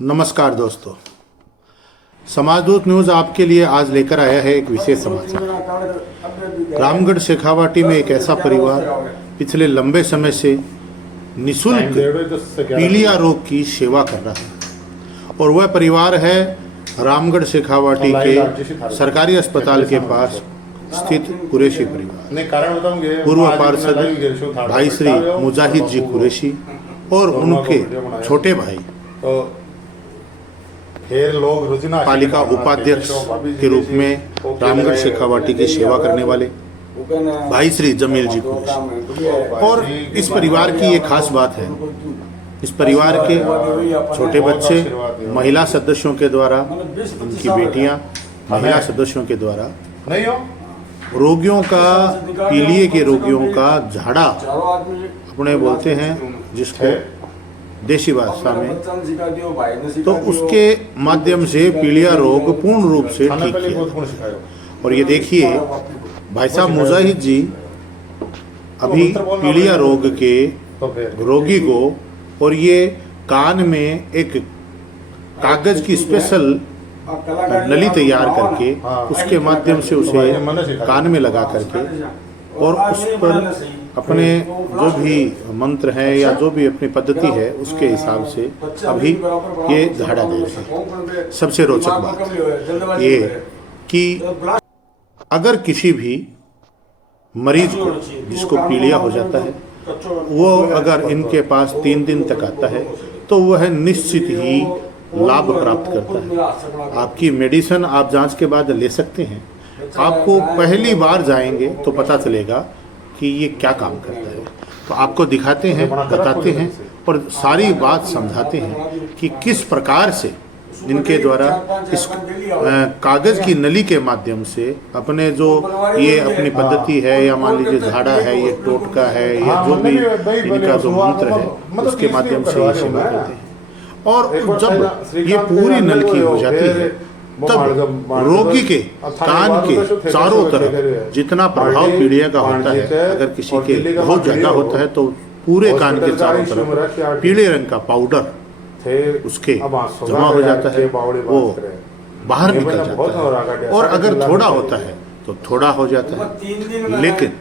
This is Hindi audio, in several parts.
नमस्कार दोस्तों, समाजदूत न्यूज आपके लिए आज लेकर आया है एक विशेष समाचार। रामगढ़ शेखावाटी में एक ऐसा परिवार पिछले लंबे समय से निःशुल्क पीलिया रोग की सेवा कर रहा है और वह परिवार है रामगढ़ शेखावाटी के सरकारी अस्पताल के पास स्थित कुरैशी परिवार। पूर्व पार्षद भाई श्री मुजाहिद जी कुरैशी और उनके छोटे भाई पालिका उपाध्यक्ष के रूप में रामगढ़ शेखावाटी की सेवा करने वाले भाई श्री जमील जी कुरैशी। और इस परिवार की एक खास बात है, इस परिवार के छोटे बच्चे महिला सदस्यों के द्वारा, उनकी बेटियां महिला सदस्यों के द्वारा रोगियों का, पीलिए के रोगियों का झाड़ा अपने बोलते हैं जिसको देसी भाषा में, तो उसके माध्यम से पीलिया रोग पूर्ण रूप से ठीक किया। और ये देखिए भाई साहब मुजाहिद जी अभी पीलिया रोग के रोगी को, और ये कान में एक कागज की स्पेशल नली तैयार करके उसके माध्यम से उसे कान में लगा करके और उस पर अपने जो भी मंत्र हैं या जो भी अपनी पद्धति है उसके हिसाब से अभी ये झाड़ा दे रहे हैं। सबसे रोचक बात ये कि अगर किसी भी मरीज को जिसको पीलिया हो जाता है, वो अगर इनके पास 3 दिन तक आता है तो वह निश्चित ही लाभ प्राप्त करता है। आपकी मेडिसिन आप जांच के बाद ले सकते हैं। आपको पहली बार जाएंगे तो पता चलेगा कि ये क्या काम करता है। तो आपको दिखाते हैं, बताते हैं और सारी बात समझाते हैं कि किस प्रकार से इनके द्वारा इस कागज की नली के माध्यम से अपने जो ये अपनी पद्धति है या मान लीजिए झाड़ा है, ये टोटका है या जो भी इनका जो मंत्र है उसके माध्यम से ये सेवा करते हैं। और जब ये पूरी नलकी हो जाती है तब रोगी के कान के चारों तरफ जितना प्रभाव पीलिया का होता है, अगर किसी के बहुत ज्यादा होता है तो पूरे कान के चारों तरफ पीले रंग का पाउडर उसके जमा हो जाता है, वो बाहर निकल जाता है। और अगर थोड़ा होता है तो थोड़ा हो जाता है। लेकिन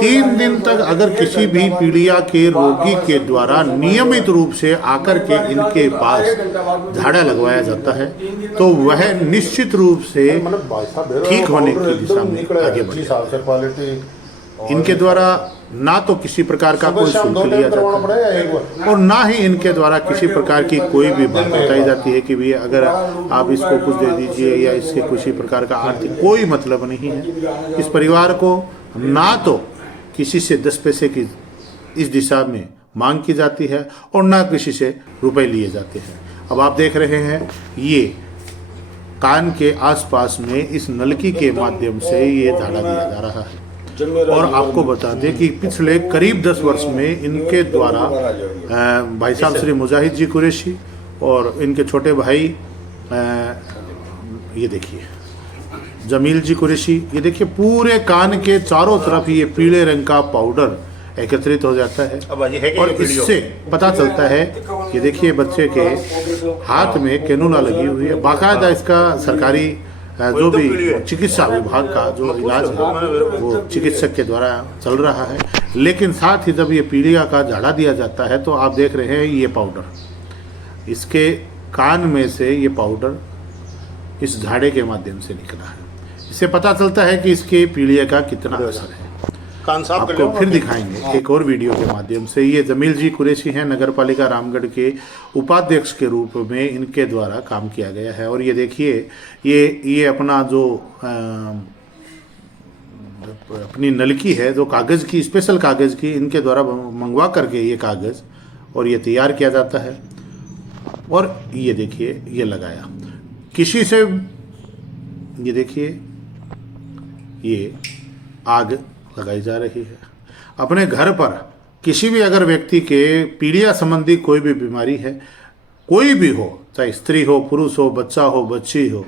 3 दिन तक अगर किसी भी पीलिया के रोगी के द्वारा नियमित रूप से आकर के इनके पास झाड़ा लगवाया जाता है तो वह निश्चित रूप से ठीक होने की दिशा में आगे बढ़ेगा। इनके द्वारा ना तो किसी प्रकार का कोई शुल्क लिया जाता है और ना ही इनके द्वारा किसी प्रकार की कोई भी बात बताई जाती है कि भैया अगर आप इसको कुछ दे दीजिए या इससे किसी प्रकार का आर्थिक कोई मतलब नहीं है। इस परिवार को ना तो किसी से 10 पैसे की इस दिशा में मांग की जाती है और ना किसी से रुपए लिए जाते हैं। अब आप देख रहे हैं ये कान के आसपास में इस नलकी के माध्यम से ये झाड़ा दिया जा रहा है। और आपको बता दें कि पिछले करीब 10 वर्ष में इनके द्वारा भाई साहब श्री मुजाहिद जी कुरैशी और इनके छोटे भाई ये देखिए जमील जी कुरैशी, ये देखिए पूरे कान के चारों तरफ ये पीले रंग का पाउडर एकत्रित हो जाता है। और इससे पता चलता है, ये देखिए बच्चे के हाथ में कैनुला लगी हुई है। बाकायदा इसका सरकारी जो भी चिकित्सा विभाग का जो इलाज है वो चिकित्सक के द्वारा चल रहा है। लेकिन साथ ही जब ये पीलिया का झाड़ा दिया जाता है तो आप देख रहे हैं ये पाउडर, इसके कान में से ये पाउडर इस झाड़े के माध्यम से निकला है। इससे पता चलता है कि इसके पीलिया का कितना असर है। आपको फिर दिखाएंगे एक और वीडियो के माध्यम से। ये जमील जी कुरैशी हैं, नगर पालिका रामगढ़ के उपाध्यक्ष के रूप में इनके द्वारा काम किया गया है। और ये देखिए ये अपना जो अपनी नलकी है, जो कागज की स्पेशल कागज की इनके द्वारा मंगवा करके ये कागज और ये तैयार किया जाता है। और ये देखिए ये लगाया किसी से, ये देखिए ये आग लगाई जा रही है। अपने घर पर किसी भी अगर व्यक्ति के पीलिया संबंधी कोई भी बीमारी है, कोई भी हो, चाहे स्त्री हो, पुरुष हो, बच्चा हो, बच्ची हो,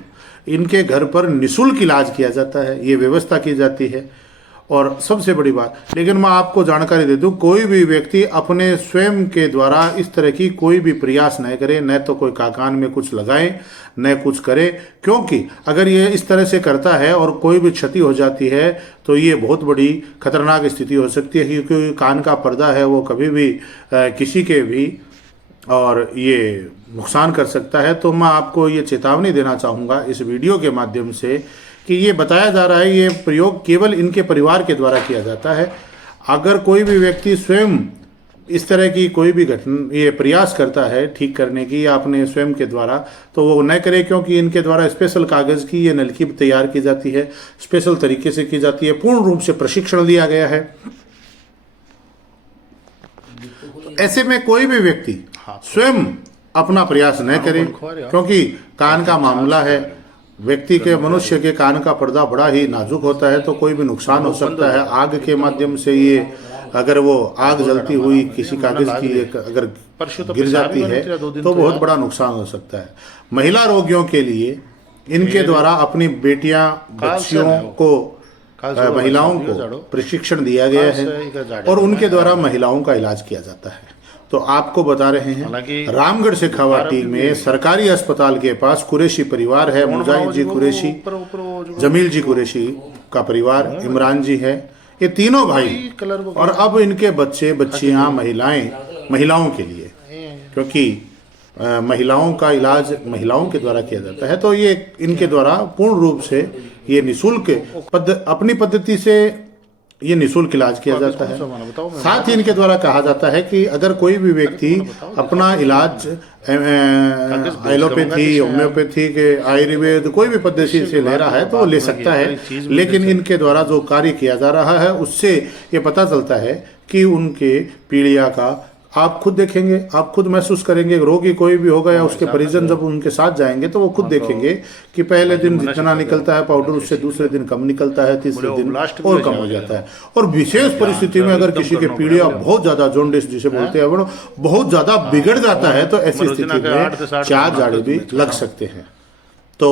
इनके घर पर निःशुल्क इलाज किया जाता है, ये व्यवस्था की जाती है। और सबसे बड़ी बात, लेकिन मैं आपको जानकारी दे दूं, कोई भी व्यक्ति अपने स्वयं के द्वारा इस तरह की कोई भी प्रयास न करे, न तो कोई कान में कुछ लगाए, न कुछ करे, क्योंकि अगर ये इस तरह से करता है और कोई भी क्षति हो जाती है तो ये बहुत बड़ी खतरनाक स्थिति हो सकती है, क्योंकि कान का पर्दा है वो कभी भी किसी के भी और ये नुकसान कर सकता है। तो मैं आपको ये चेतावनी देना चाहूँगा इस वीडियो के माध्यम से कि ये बताया जा रहा है ये प्रयोग केवल इनके परिवार के द्वारा किया जाता है। अगर कोई भी व्यक्ति स्वयं इस तरह की कोई भी घटना ये प्रयास करता है ठीक करने की या अपने स्वयं के द्वारा, तो वो न करे, क्योंकि इनके द्वारा स्पेशल कागज़ की ये नलकी तैयार की जाती है, स्पेशल तरीके से की जाती है, पूर्ण रूप से प्रशिक्षण दिया गया है। ऐसे में कोई भी व्यक्ति स्वयं अपना प्रयास न करे, क्योंकि कान का मामला है, व्यक्ति के मनुष्य के कान का पर्दा बड़ा ही नाजुक होता है, तो कोई भी नुकसान हो सकता है। आग के माध्यम से ये अगर वो आग जलती हुई किसी कागज की अगर गिर जाती है तो बहुत बड़ा नुकसान हो सकता है। महिला रोगियों के लिए इनके द्वारा अपनी बेटियां बच्चियों को महिलाओं को प्रशिक्षण दिया गया है और उनके द्वारा महिलाओं का इलाज किया जाता है। तो आपको बता रहे हैं, रामगढ़ शेखावाटी में सरकारी अस्पताल के पास कुरैशी परिवार है, मुजाहिद जी कुरैशी, जमील जी कुरैशी का परिवार, इमरान जी है, ये तीनों भाई, और अब इनके बच्चे बच्चियां महिलाओं के लिए, क्योंकि महिलाओं का इलाज महिलाओं के द्वारा किया जाता है, तो ये इनके द्वारा पूर्ण रूप से ये निःशुल्क अपनी पद्धति से ये निःशुल्क इलाज किया जाता है। साथ ही इनके द्वारा कहा जाता है कि अगर कोई भी व्यक्ति अपना इलाज एलोपैथी, होम्योपैथी के आयुर्वेद कोई भी पद्धति से ले रहा है तो वो ले सकता है, लेकिन इनके द्वारा जो कार्य किया जा रहा है उससे ये पता चलता है कि उनके पीड़िया का आप खुद देखेंगे, आप खुद महसूस करेंगे। रोगी कोई भी होगा या उसके परिजन जब उनके साथ जाएंगे तो वो खुद देखेंगे कि पहले दिन जितना निकलता है पाउडर उससे दूसरे दिन कम निकलता है, तीसरे दिन और कम हो जाता है। और विशेष परिस्थिति में अगर किसी के पीड़िया बहुत ज्यादा जोंडिस जिसे बोलते हैं बहुत ज्यादा बिगड़ जाता है तो ऐसी स्थिति में 4 जाड़े भी लग सकते हैं। तो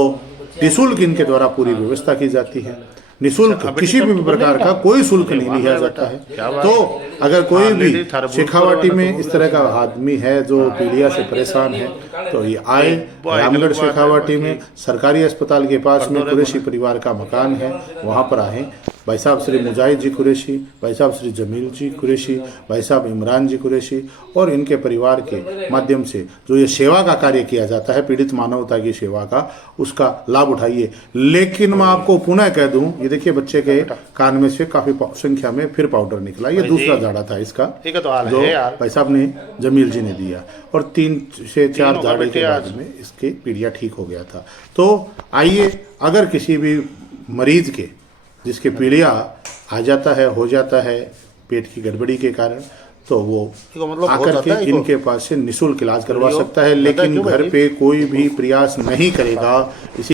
निःशुल्क इनके द्वारा पूरी व्यवस्था की जाती है, निःशुल्क किसी भी प्रकार का कोई शुल्क नहीं लिया जाता है। तो अगर कोई भी शेखावाटी में इस तरह का आदमी है जो पीड़िया से परेशान है तो ये आए रामगढ़ शेखावाटी में सरकारी अस्पताल के पास में कुरैशी परिवार का मकान है, वहाँ पर आए। भाई साहब श्री मुजाहिद जी कुरैशी, भाई साहब श्री जमील जी कुरैशी, भाई साहब इमरान जी कुरैशी और इनके परिवार के माध्यम से जो ये सेवा का कार्य किया जाता है, पीड़ित मानवता की सेवा का, उसका लाभ उठाइए। लेकिन मैं आपको पुनः कह दूं, ये देखिए बच्चे के कान में से काफी संख्या में फिर पाउडर निकला, ये दूसरा जाड़ा था इसका जो भाई साहब ने जमील जी ने दिया, और 3 से 4 जाड़े के बाद में इसके पीड़िया ठीक हो गया था। तो आइए, अगर किसी भी मरीज के जिसके पीड़िया आ जाता है, हो जाता है पेट की गड़बड़ी के कारण, तो वो आकर के इनके पास से निःशुल्क इलाज करवा सकता है, लेकिन घर पे कोई भी प्रयास नहीं करेगा। इसी